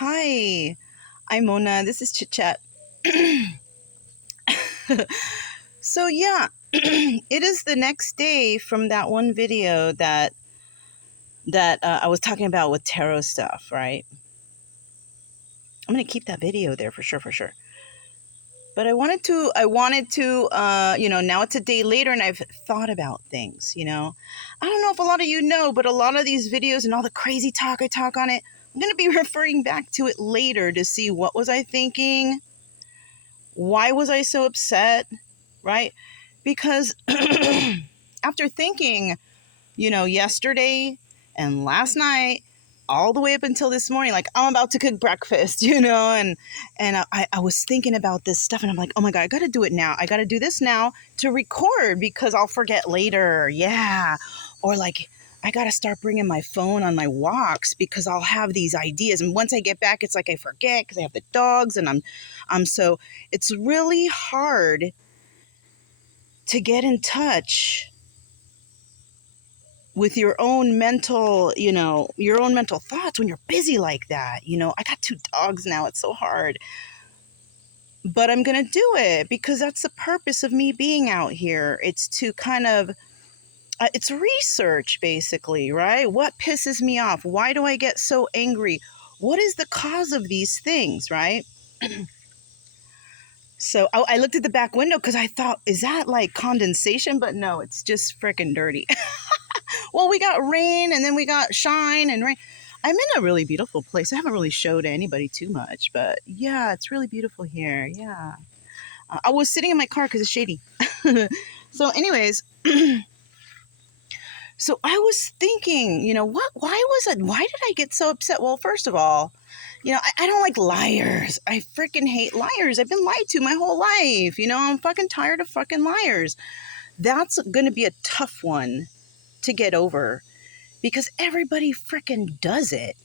Hi, I'm Mona. This is Chit Chat. So yeah, it is the next day from that one video that I was talking about with tarot stuff, right? I'm gonna keep that video there for sure, for sure. But I wanted to, now it's a day later and I've thought about things, I don't know if a lot of you know, but a lot of these videos and all the crazy talk I talk on it, I'm going to be referring back to it later to see what was I thinking, why was I so upset, right? Because after thinking, yesterday and last night, all the way up until this morning, like I'm about to cook breakfast, and I was thinking about this stuff, and I'm like, oh my God, I got to do it now. I got to do this now to record because I'll forget later. Yeah. Or like, I got to start bringing my phone on my walks because I'll have these ideas. And once I get back, it's like I forget because I have the dogs and so it's really hard to get in touch with your own mental, your own mental thoughts when you're busy like that. I got 2 dogs now. It's so hard. But I'm going to do it because that's the purpose of me being out here. It's to kind of, it's research basically, right? What pisses me off? Why do I get so angry? What is the cause of these things, right? So I looked at the back window because I thought, is that like condensation? But no, it's just freaking dirty. Well, we got rain and then we got shine and rain. I'm in a really beautiful place. I haven't really showed anybody too much, but yeah, it's really beautiful here. Yeah. I was sitting in my car because it's shady. So, anyways, so I was thinking, why did I get so upset? Well, first of all, I don't like liars. I freaking hate liars. I've been lied to my whole life. I'm fucking tired of fucking liars. That's going to be a tough one to get over because everybody freaking does it.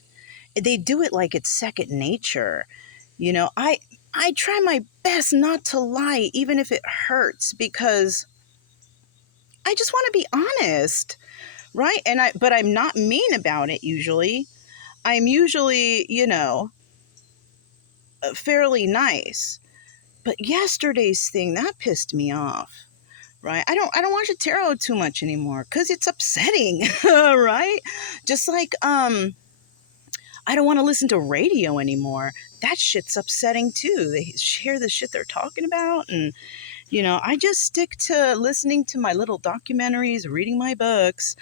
They do it like it's second nature. I try my best not to lie even if it hurts because I just want to be honest, right? But I'm not mean about it usually. I'm usually, fairly nice. But yesterday's thing that pissed me off. Right? I don't watch the tarot too much anymore cuz it's upsetting, right? Just like I don't want to listen to radio anymore. That shit's upsetting too. They hear the shit they're talking about. And, I just stick to listening to my little documentaries, reading my books,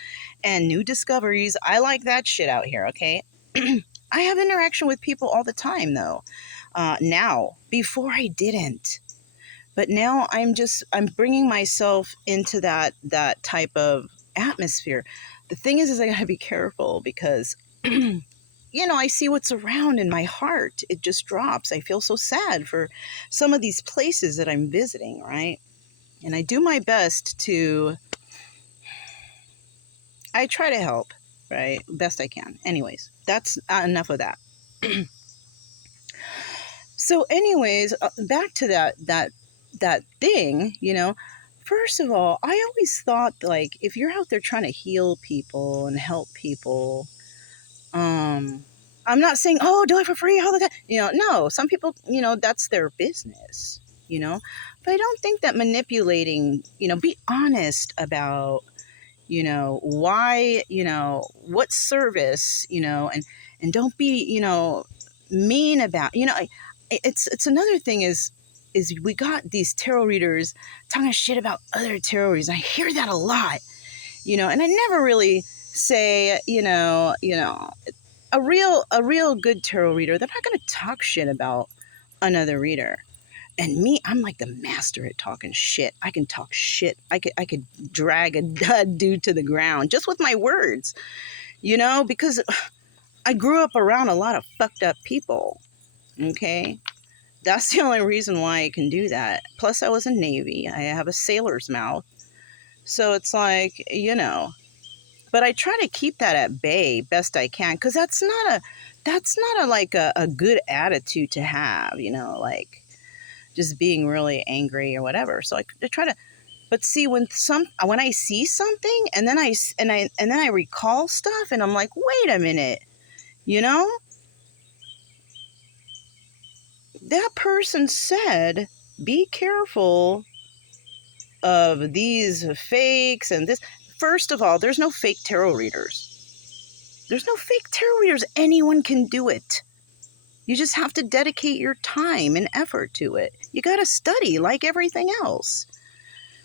and new discoveries. I like that shit out here, okay? I have interaction with people all the time, though. Now, before I didn't. But now I'm bringing myself into that type of atmosphere. The thing is I gotta be careful because I see what's around in my heart. It just drops. I feel so sad for some of these places that I'm visiting, right? And I do my best I try to help, right? Best I can. Anyways, that's enough of that. So, anyways, back to that thing, First of all, I always thought like if you're out there trying to heal people and help people, um, I'm not saying, oh, do it for free all the time. No, some people, that's their business, But I don't think that manipulating, be honest about, why, what service, and don't be, mean about, it's another thing is we got these tarot readers talking shit about other tarot readers. I hear that a lot, and I never really say, a real good tarot reader, they're not going to talk shit about another reader. And me, I'm like the master at talking shit. I can talk shit. I could drag a dude to the ground just with my words, because I grew up around a lot of fucked up people. Okay. That's the only reason why I can do that. Plus, I was in Navy. I have a sailor's mouth. So it's like, but I try to keep that at bay best I can because that's not like a good attitude to have, like just being really angry or whatever. So I try to, but see when I see something and then I recall stuff and I'm like, wait a minute, you know, that person said, be careful of these fakes and this. First of all, there's no fake tarot readers. There's no fake tarot readers. Anyone can do it. You just have to dedicate your time and effort to it. You got to study like everything else.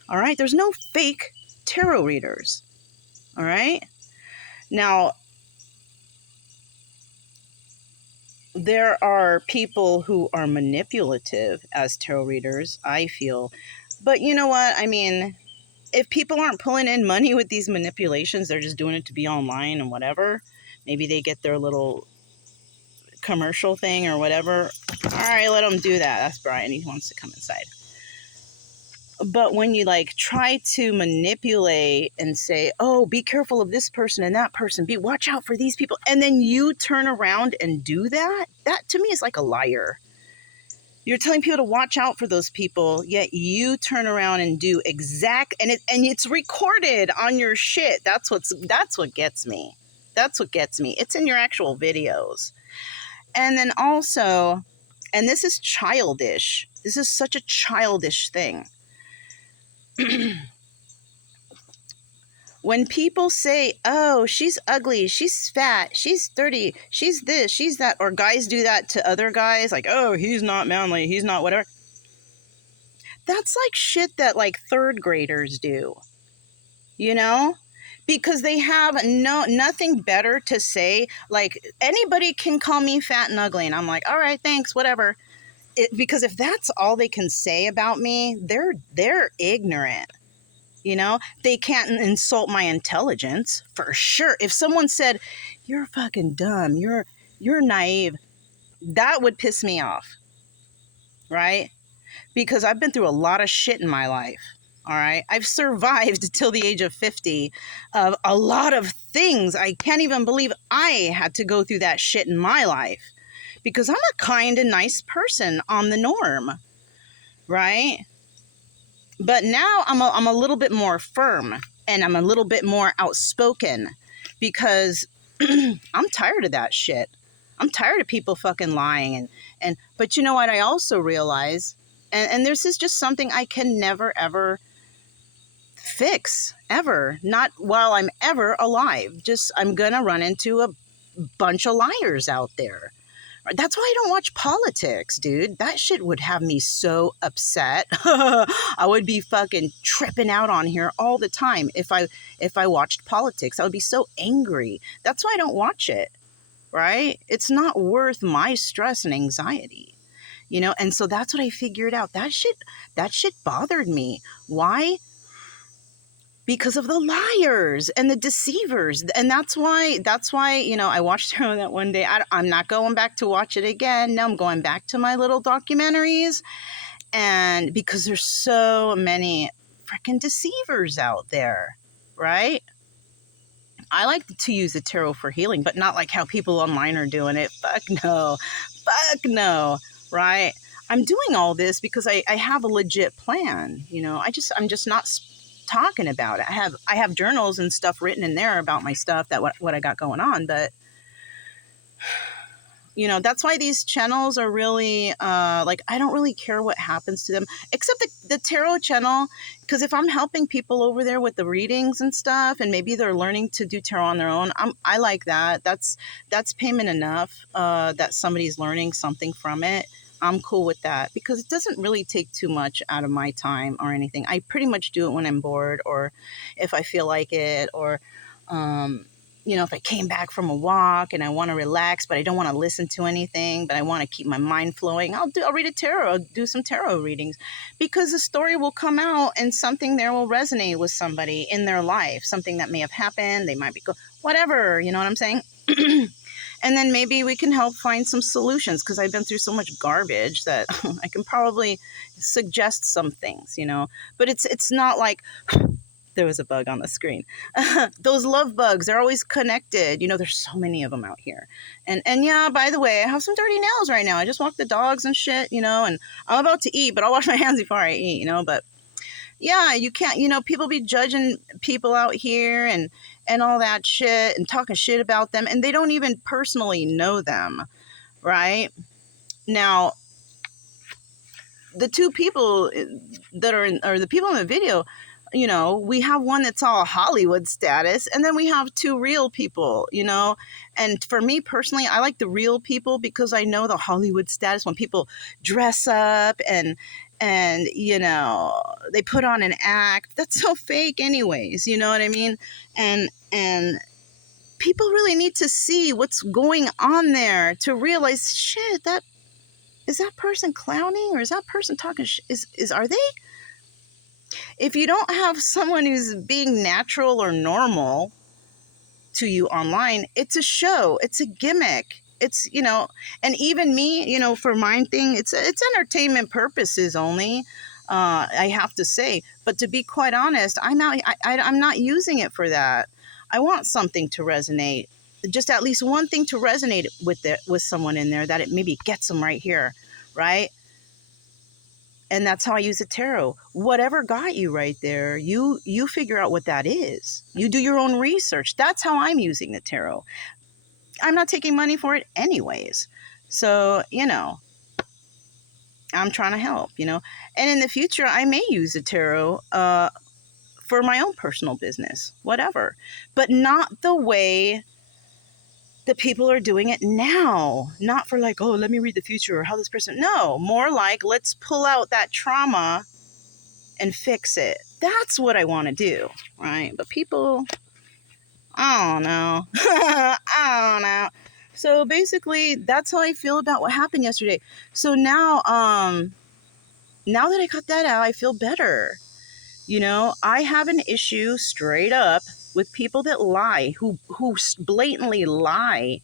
All right? There's no fake tarot readers. All right? Now, there are people who are manipulative as tarot readers, I feel. But you know what? I mean, if people aren't pulling in money with these manipulations, they're just doing it to be online and whatever. Maybe they get their little commercial thing or whatever. All right, let them do that. That's Brian. He wants to come inside. But when you like try to manipulate and say, oh, be careful of this person and that person, watch out for these people, and then you turn around and do that, that to me is like a liar. You're telling people to watch out for those people, yet you turn around and do and it's recorded on your shit. That's what gets me. That's what gets me. It's in your actual videos. And then also, and this is childish. This is such a childish thing. When people say, oh, she's ugly, she's fat, she's 30, she's this, she's that, or guys do that to other guys, like, oh, he's not manly, he's not whatever. That's like shit that like third graders do, you know? Because they have nothing better to say. Like, anybody can call me fat and ugly, and I'm like, all right, thanks, whatever. Because if that's all they can say about me, they're ignorant. You know, they can't insult my intelligence for sure. If someone said, you're fucking dumb, you're naive, that would piss me off, right? Because I've been through a lot of shit in my life, all right? I've survived till the age of 50 of a lot of things. I can't even believe I had to go through that shit in my life because I'm a kind and nice person on the norm, right? But now I'm a little bit more firm and I'm a little bit more outspoken because I'm tired of that shit. I'm tired of people fucking lying. But you know what? I also realize, and this is just something I can never, ever fix, ever. Not while I'm ever alive. Just I'm going to run into a bunch of liars out there. That's why I don't watch politics, dude. That shit would have me so upset. I would be fucking tripping out on here all the time if I watched politics. I would be so angry. That's why I don't watch it, right? It's not worth my stress and anxiety, you know? And so that's what I figured out. That shit bothered me. Why? Because of the liars and the deceivers. And that's why, you know, I watched that one day. I'm not going back to watch it again. No, I'm going back to my little documentaries. And because there's so many freaking deceivers out there, right? I like to use the tarot for healing, but not like how people online are doing it. Fuck no, right? I'm doing all this because I have a legit plan. You know, I'm just not talking about it. I have journals and stuff written in there about my stuff, that what I got going on. But you know, that's why these channels are really like, I don't really care what happens to them, except the tarot channel, because if I'm helping people over there with the readings and stuff, and maybe they're learning to do tarot on their own, I like that. That's payment enough that somebody's learning something from it. I'm cool with that because it doesn't really take too much out of my time or anything. I pretty much do it when I'm bored or if I feel like it, or you know, if I came back from a walk and I want to relax, but I don't want to listen to anything, but I want to keep my mind flowing, I'll read a tarot, I'll do some tarot readings, because the story will come out and something there will resonate with somebody in their life, something that may have happened, they might be whatever, you know what I'm saying? And then maybe we can help find some solutions, because I've been through so much garbage that I can probably suggest some things, you know. But it's not like there was a bug on the screen. Those love bugs, they're always connected. You know, there's so many of them out here. And yeah, by the way, I have some dirty nails right now. I just walked the dogs and shit, you know, and I'm about to eat, but I'll wash my hands before I eat, you know. But yeah, you can't, you know, people be judging people out here and all that shit and talking shit about them, and they don't even personally know them, right? Now, the two people that are in, or the people in the video, you know, we have one that's all Hollywood status, and then we have two real people, you know. And for me personally, I like the real people because I know the Hollywood status, when people dress up and you know, they put on an act, that's so fake anyways, you know what I mean? And people really need to see what's going on there to realize, shit, that is that person clowning, or is that person talking are they? If you don't have someone who's being natural or normal to you online, it's a show, it's a gimmick. It's, you know, and even me, you know, for mine thing, it's entertainment purposes only. I have to say, but to be quite honest, I'm not using it for that. I want something to resonate, just at least one thing to resonate with someone in there, that it maybe gets them right here, right? And that's how I use the tarot. Whatever got you right there, you figure out what that is. You do your own research. That's how I'm using the tarot. I'm not taking money for it anyways. So, you know, I'm trying to help, you know. And in the future, I may use the tarot for my own personal business, whatever. But not the way that people are doing it now. Not for like, oh, let me read the future, or how this person. No, more like, let's pull out that trauma and fix it. That's what I want to do, right? But people, I don't know. I don't know. So basically, that's how I feel about what happened yesterday. So now that I got that out, I feel better. You know, I have an issue straight up with people that lie, who blatantly lie,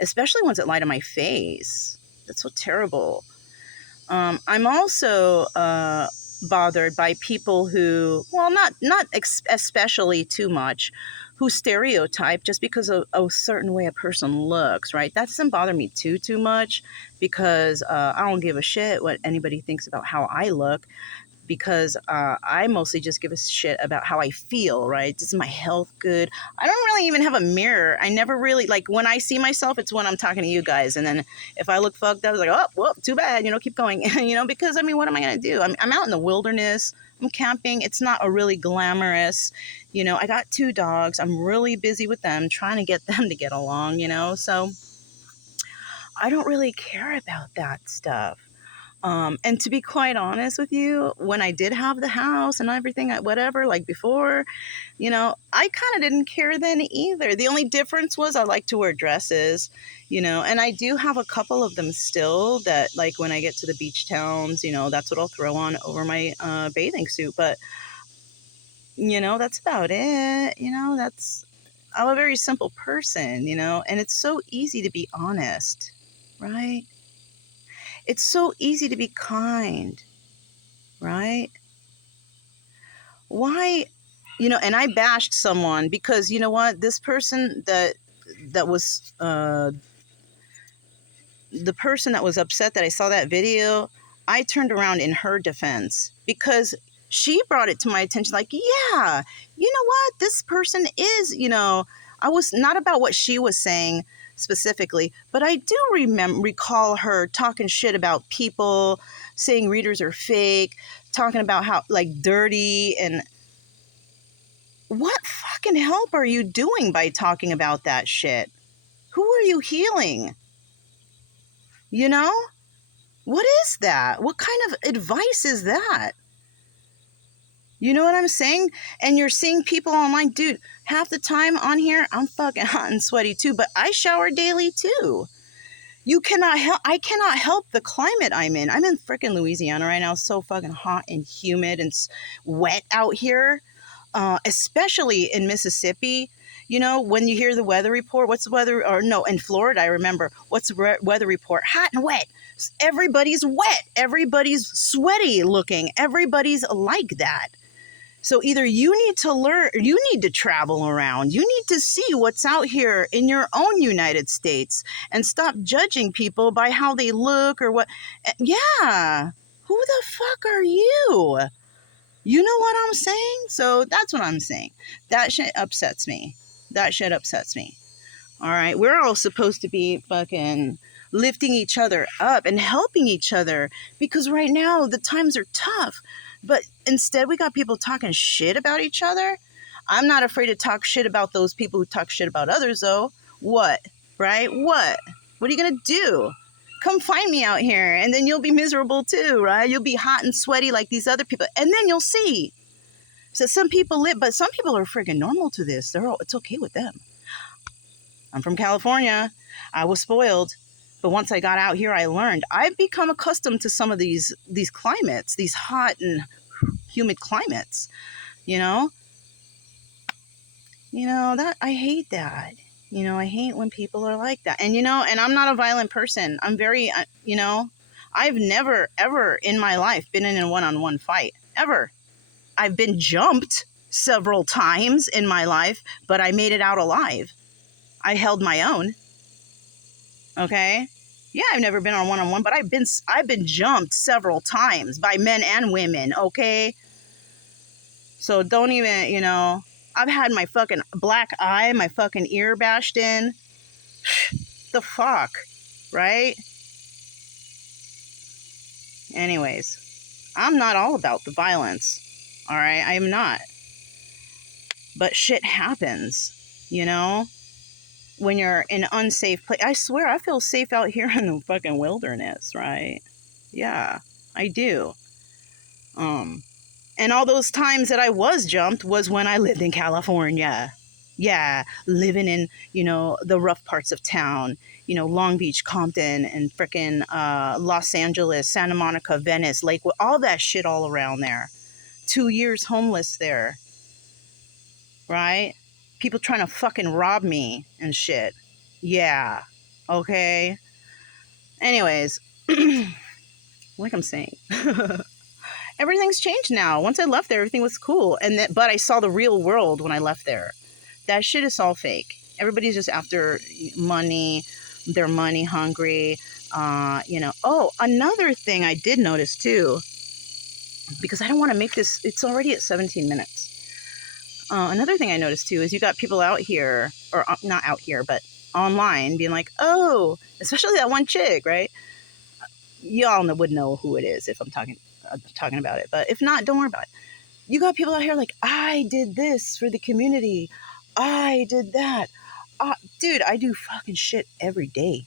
especially ones that lie to my face. That's so terrible. I'm also bothered by people who, well, not especially too much, who stereotype just because of a certain way a person looks, right? That doesn't bother me too much, because I don't give a shit what anybody thinks about how I look, because I mostly just give a shit about how I feel, right? Is my health good? I don't really even have a mirror. I never really, like, when I see myself, it's when I'm talking to you guys. And then if I look fucked up, I was like, oh, well, too bad, you know, keep going, you know, because, I mean, what am I going to do? I'm out in the wilderness. I'm camping. It's not a really glamorous, you know, I got 2 dogs. I'm really busy with them, trying to get them to get along, you know, so I don't really care about that stuff. And to be quite honest with you, when I did have the house and everything, whatever, like before, you know, I kind of didn't care then either. The only difference was I like to wear dresses, you know, and I do have a couple of them still that, like, when I get to the beach towns, you know, that's what I'll throw on over my bathing suit. But, you know, that's about it. You know, I'm a very simple person, you know, and it's so easy to be honest, right? It's so easy to be kind, right? Why, you know, and I bashed someone because, you know what, this person that was the person that was upset that I saw that video, I turned around in her defense because she brought it to my attention, like, yeah, you know what, this person is, you know, I was not about what she was saying specifically, but I do recall her talking shit about people, saying readers are fake, talking about how, like, dirty, and what fucking help are you doing by talking about that shit? Who are you healing? You know? What is that? What kind of advice is that? You know what I'm saying? And you're seeing people online, dude, half the time on here, I'm fucking hot and sweaty too, but I shower daily too. I cannot help the climate I'm in. I'm in freaking Louisiana right now. It's so fucking hot and humid and wet out here. Especially in Mississippi. You know, when you hear the weather report, what's the weather, or no, in Florida, I remember, what's the weather report? Hot and wet. Everybody's wet. Everybody's sweaty looking. Everybody's like that. So either you need to learn, you need to travel around, you need to see what's out here in your own United States and stop judging people by how they look or what. Yeah. Who the fuck are you? You know what I'm saying? So that's what I'm saying. That shit upsets me. That shit upsets me. All right. We're all supposed to be fucking lifting each other up and helping each other, because right now the times are tough. But instead, we got people talking shit about each other. I'm not afraid to talk shit about those people who talk shit about others, though. What? Right? What are you going to do? Come find me out here, and then you'll be miserable too, right? You'll be hot and sweaty like these other people, and then you'll see. So some people live, but some people are freaking normal to this. It's okay with them. I'm from California. I was spoiled. But once I got out here, I learned. I've become accustomed to some of these climates, these hot and humid climates, you know? That I hate that. I hate when people are like that. And, and I'm not a violent person. I'm very, I've never, ever in my life been in a one-on-one fight. Ever. I've been jumped several times in my life, but I made it out alive. I held my own. Okay? Yeah, I've never been on one-on-one, but I've been jumped several times by men and women, okay? So don't even, I've had my fucking black eye, my fucking ear bashed in. The fuck, right? Anyways, I'm not all about the violence, all right? I am not. But shit happens, when you're in an unsafe place. I swear, I feel safe out here in the fucking wilderness, right? Yeah, I do. And all those times that I was jumped was when I lived in California. Yeah, living in, the rough parts of town, Long Beach, Compton, and frickin' Los Angeles, Santa Monica, Venice, Lakewood, all that shit all around there. 2 years homeless there, right? People trying to fucking rob me and shit. Yeah, okay? Anyways, like I'm saying, everything's changed now. Once I left there, everything was cool. But I saw the real world when I left there. That shit is all fake. Everybody's just after money. They're money hungry. Oh, another thing I did notice too, because I don't want to make this, it's already at 17 minutes. Another thing I noticed too is you got people out here, or not out here, but online being like, oh, especially that one chick, right? Y'all would know who it is if I'm talking about it. But if not, don't worry about it. You got people out here like, I did this for the community. I did that. Dude, I do fucking shit every day.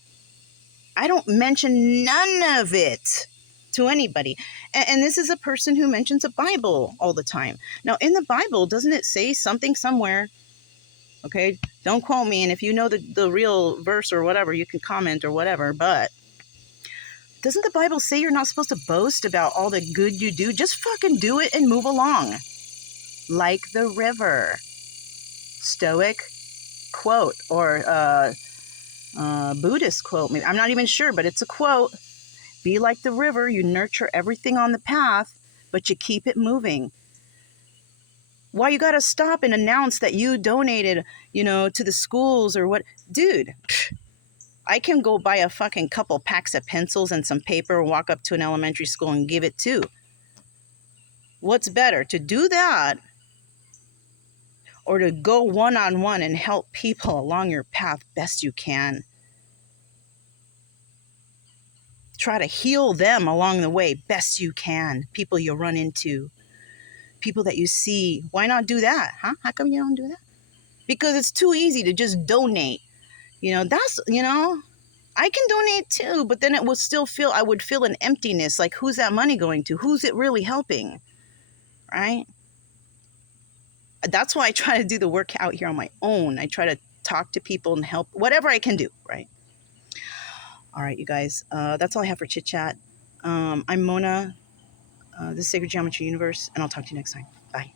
I don't mention none of it to anybody. And this is a person who mentions a Bible all the time. Now, in the Bible, doesn't it say something somewhere? Okay, don't quote me. And if you know the real verse or whatever, you can comment or whatever. But doesn't the Bible say you're not supposed to boast about all the good you do? Just fucking do it and move along. Like the river. Stoic quote, or Buddhist quote. I'm not even sure, but it's a quote. Be like the river. You nurture everything on the path, but you keep it moving. Why you gotta stop and announce that you donated, to the schools or what? Dude, I can go buy a fucking couple packs of pencils and some paper and walk up to an elementary school and give it too. What's better, to do that or to go one-on-one and help people along your path best you can? Try to heal them along the way best you can. People you run into, people that you see. Why not do that? Huh? How come you don't do that? Because it's too easy to just donate. I can donate too, but then I would feel an emptiness. Like, who's that money going to? Who's it really helping? Right? That's why I try to do the work out here on my own. I try to talk to people and help whatever I can do, right? All right, you guys. That's all I have for Chit Chat. I'm Mona, the Sacred Geometry Universe, and I'll talk to you next time. Bye.